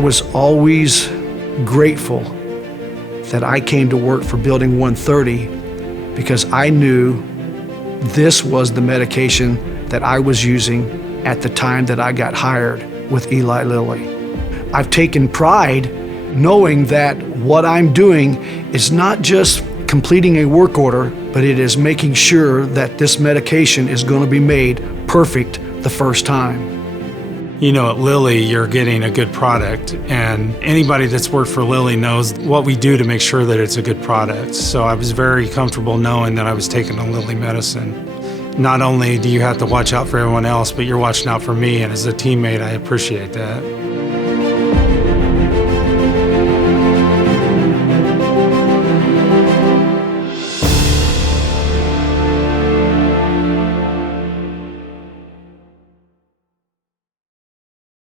was always grateful that I came to work for Building 130 because I knew this was the medication that I was using at the time that I got hired with Eli Lilly. I've taken pride knowing that what I'm doing is not just completing a work order, but it is making sure that this medication is going to be made perfect the first time. You know, at Lilly, you're getting a good product, and anybody that's worked for Lilly knows what we do to make sure that it's a good product. So I was very comfortable knowing that I was taking a Lilly medicine. Not only do you have to watch out for everyone else, but you're watching out for me, and as a teammate, I appreciate that.